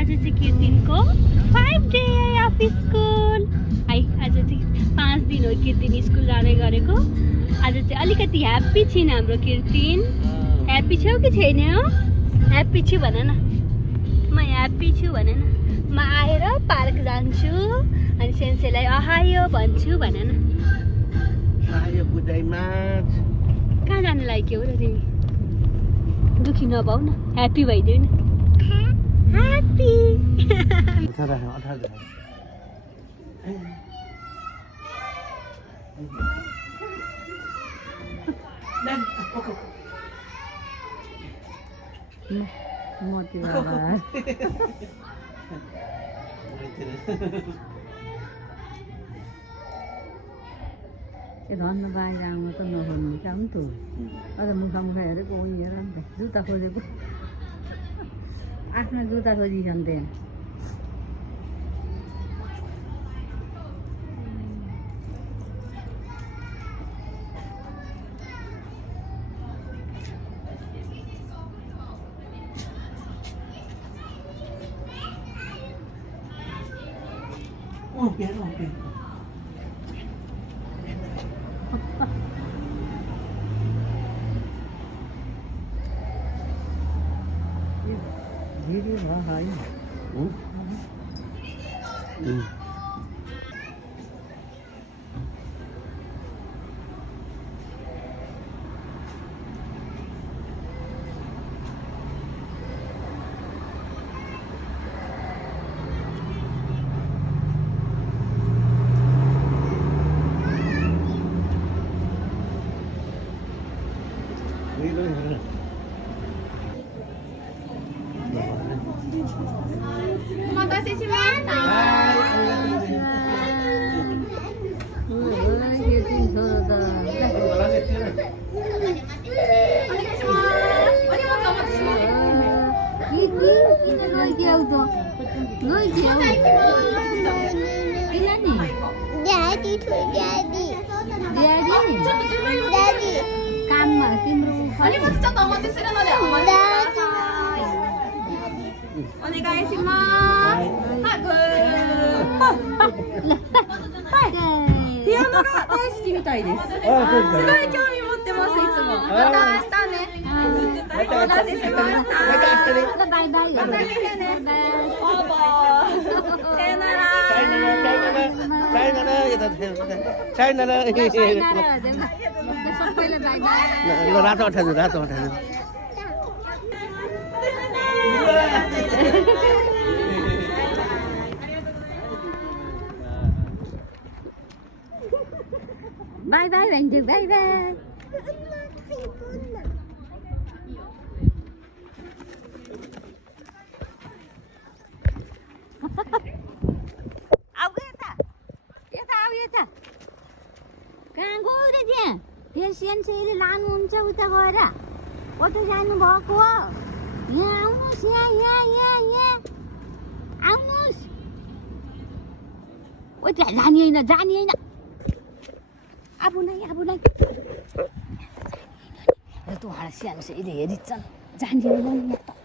आज चाहिँ कीर्तिनको 5 day of school है। आज चाहिँ 5 दिन हो कीर्तिन स्कुल जाँदै गरेको। आज चाहिँ अलिकति ह्याप्पी छिन् हाम्रो कीर्तिन। ह्याप्पी छौ कि छैन? ह्याप्पी छु भन न। म ह्याप्पी छु भन न। म आएर पार्क जान्छु अनि सेन्सेलाई अहायो भन्छु भन न। कहाँ जानु लाग्यो हो र तिमी? दुखी नभाउ न, ह्याप्पी भइदेऊ न। ह्याप्पी मोती बाबा धन्न बाहिर आउनु त नखोज्नु काम त अझ मुखा हेरेको उयो हेर नि त जुत्ता खोजेको आफ्नो जुत्ता खोजिछन् त्यहाँ। Diri bahaya. Bye bye Wendy, bye bye. कहाँ गयो र त्यहाँ? फेरि सेन्सेले लानुहुन्छ उता गएर अटो जानुभएको हो। यहाँ आउनुहोस्, यहाँ आउनुहोस्। ओ त्यहाँ जाने होइन आफूलाई तँ सेन्सेले हेरिन्छन् जाने होइन यहाँ त।